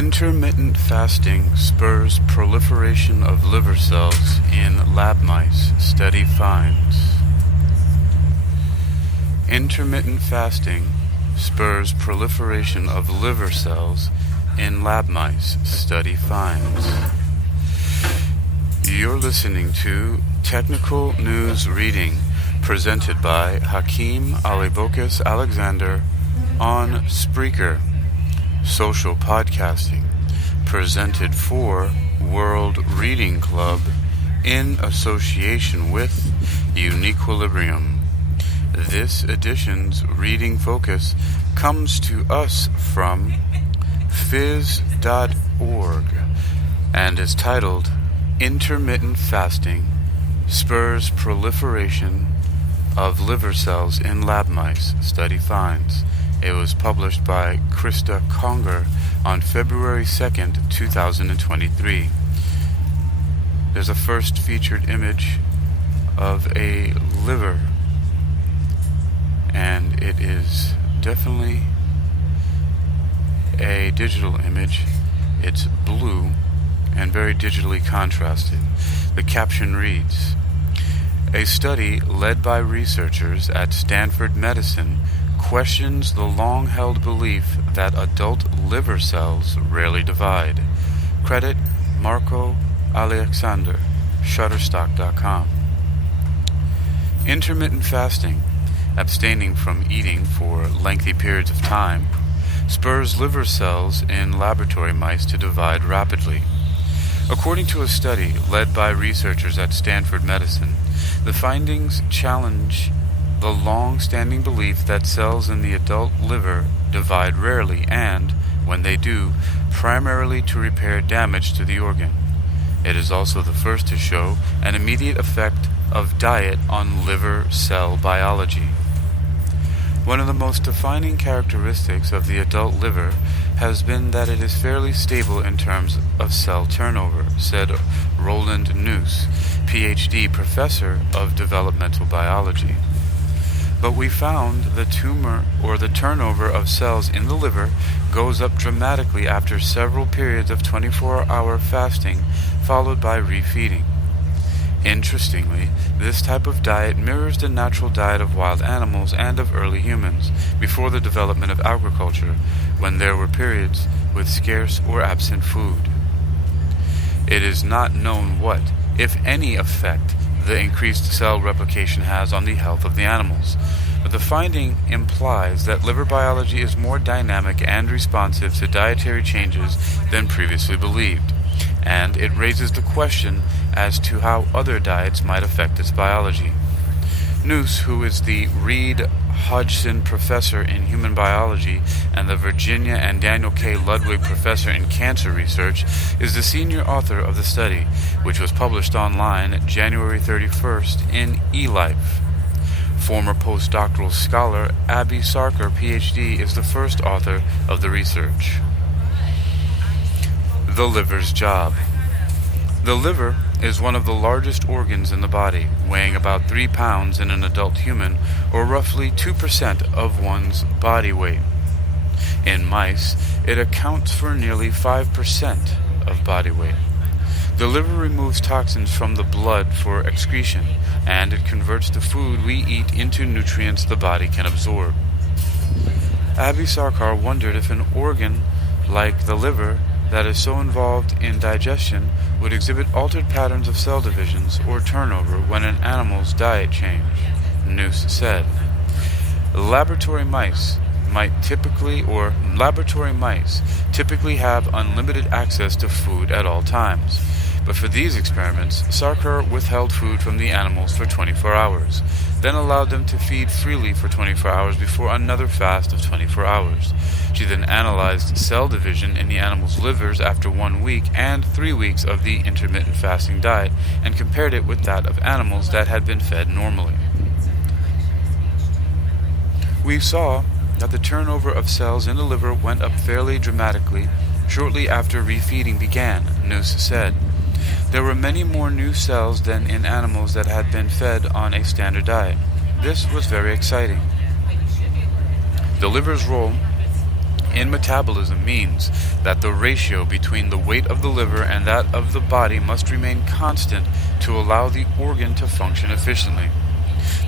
Intermittent fasting spurs proliferation of liver cells in lab mice, study finds. Intermittent fasting spurs proliferation of liver cells in lab mice, study finds. You're listening to Technical News Reading, presented by Hakeem Alibokis Alexander on Spreaker. Social podcasting, presented for World Reading Club in association with UniquilibriuM. This edition's reading focus comes to us from phys.org and is titled Intermittent Fasting Spurs Proliferation of Liver Cells in Lab Mice, Study Finds. It was published by Krista Conger on February 2nd, 2023. There's a first featured image of a liver, and it is definitely a digital image. It's blue and very digitally contrasted. The caption reads, "A study led by researchers at Stanford Medicine questions the long-held belief that adult liver cells rarely divide." Credit Marco Alexander, Shutterstock.com. Intermittent fasting, abstaining from eating for lengthy periods of time, spurs liver cells in laboratory mice to divide rapidly. According to a study led by researchers at Stanford Medicine, the findings challenge the long-standing belief that cells in the adult liver divide rarely and, when they do, primarily to repair damage to the organ. It is also the first to show an immediate effect of diet on liver cell biology. One of the most defining characteristics of the adult liver has been that it is fairly stable in terms of cell turnover, said Roland Noose, PhD professor of developmental biology. But we found the tumor or the turnover of cells in the liver goes up dramatically after several periods of 24-hour fasting followed by refeeding. Interestingly, this type of diet mirrors the natural diet of wild animals and of early humans, before the development of agriculture, when there were periods with scarce or absent food. It is not known what, if any, effect the increased cell replication has on the health of the animals, but the finding implies that liver biology is more dynamic and responsive to dietary changes than previously believed, and it raises the question as to how other diets might affect its biology. Noose, who is the Reed Hodgson Professor in Human Biology and the Virginia and Daniel K. Ludwig Professor in Cancer Research, is the senior author of the study, which was published online January 31st in eLife. Former postdoctoral scholar Abby Sarkar, PhD, is the first author of the research. The liver's job. The liver is one of the largest organs in the body, weighing about 3 pounds in an adult human, or roughly 2% of one's body weight. In mice, it accounts for nearly 5% of body weight. The liver removes toxins from the blood for excretion, and it converts the food we eat into nutrients the body can absorb. Abby Sarkar wondered if an organ like the liver that is so involved in digestion would exhibit altered patterns of cell divisions or turnover when an animal's diet changed. Noose said, Laboratory mice typically have unlimited access to food at all times. But for these experiments, Sarkar withheld food from the animals for 24 hours, then allowed them to feed freely for 24 hours before another fast of 24 hours. She then analyzed cell division in the animals' livers after 1 week and 3 weeks of the intermittent fasting diet and compared it with that of animals that had been fed normally. We saw that the turnover of cells in the liver went up fairly dramatically shortly after refeeding began, Noose said. There were many more new cells than in animals that had been fed on a standard diet. This was very exciting. The liver's role in metabolism means that the ratio between the weight of the liver and that of the body must remain constant to allow the organ to function efficiently.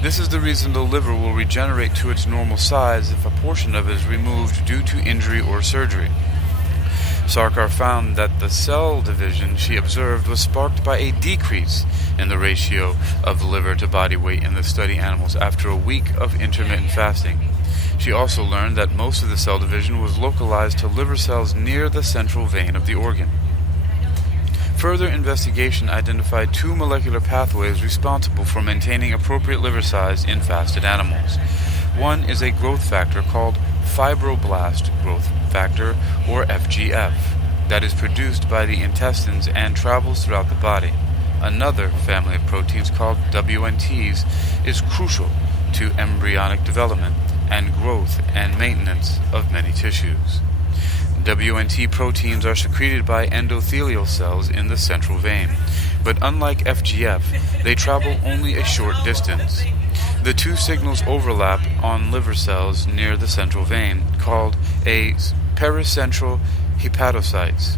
This is the reason the liver will regenerate to its normal size if a portion of it is removed due to injury or surgery. Sarkar found that the cell division she observed was sparked by a decrease in the ratio of the liver to body weight in the study animals after a week of intermittent fasting. She also learned that most of the cell division was localized to liver cells near the central vein of the organ. Further investigation identified two molecular pathways responsible for maintaining appropriate liver size in fasted animals. One is a growth factor called fibroblast growth factor, or FGF, that is produced by the intestines and travels throughout the body. Another family of proteins called WNTs is crucial to embryonic development and growth and maintenance of many tissues. WNT proteins are secreted by endothelial cells in the central vein, but unlike FGF, they travel only a short distance. The two signals overlap on liver cells near the central vein, called pericentral hepatocytes,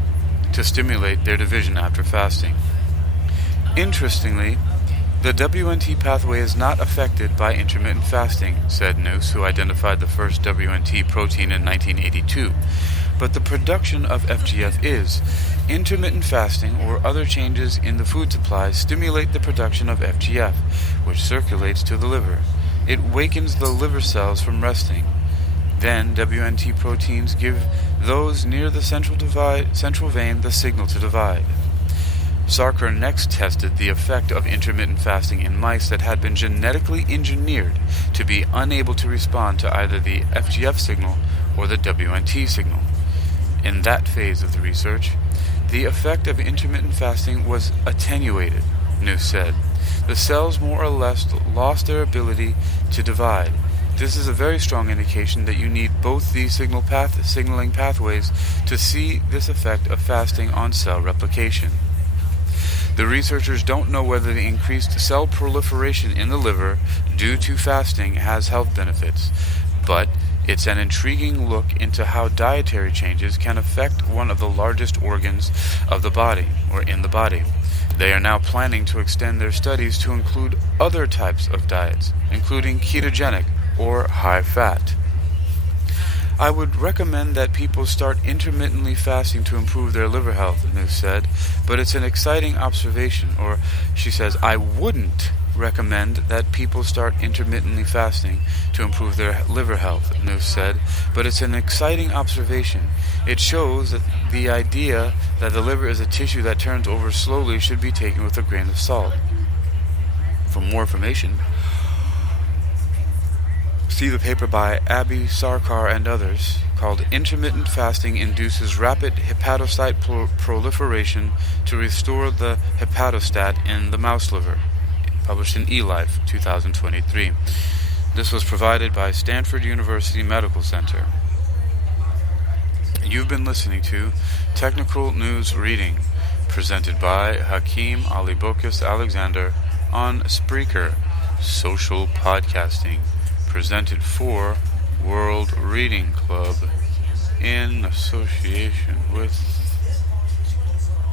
to stimulate their division after fasting. Interestingly, the WNT pathway is not affected by intermittent fasting, said Noose, who identified the first WNT protein in 1982. But the production of FGF is. Intermittent fasting or other changes in the food supply stimulate the production of FGF, which circulates to the liver. It wakens the liver cells from resting. Then WNT proteins give those near the central vein the signal to divide. Sarkar next tested the effect of intermittent fasting in mice that had been genetically engineered to be unable to respond to either the FGF signal or the WNT signal. In that phase of the research, the effect of intermittent fasting was attenuated, Noose said. The cells more or less lost their ability to divide. This is a very strong indication that you need both these signaling pathways to see this effect of fasting on cell replication. The researchers don't know whether the increased cell proliferation in the liver due to fasting has health benefits, but it's an intriguing look into how dietary changes can affect one of the largest organs of the body, or in the body. They are now planning to extend their studies to include other types of diets, including ketogenic or high fat. I would recommend that people start intermittently fasting to improve their liver health, Noose said, but it's an exciting observation. Or she says, I wouldn't recommend that people start intermittently fasting to improve their liver health, Noose said, but it's an exciting observation. It shows that the idea that the liver is a tissue that turns over slowly should be taken with a grain of salt. For more information, see the paper by Abby Sarkar and others called Intermittent Fasting Induces Rapid Hepatocyte Proliferation to Restore the Hepatostat in the Mouse Liver, published in eLife, 2023. This was provided by Stanford University Medical Center. You've been listening to Technical News Reading, presented by Hakeem Alibokas Alexander on Spreaker, social podcasting, presented for World Reading Club in association with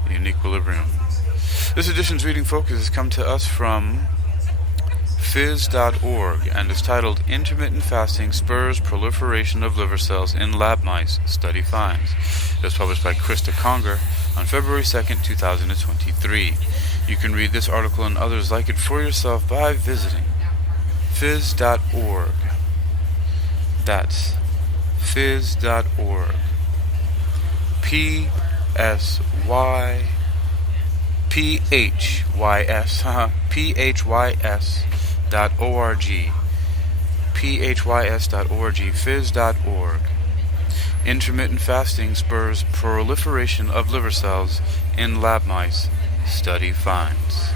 UniquilibriuM. This edition's reading focus has come to us from phys.org and is titled Intermittent Fasting Spurs Proliferation of Liver Cells in Lab Mice, Study Finds. It was published by Krista Conger on February 2nd, 2023. You can read this article and others like it for yourself by visiting phys.org. That's phys.org. phys.org. phys.org. Intermittent fasting spurs proliferation of liver cells in lab mice. Study finds.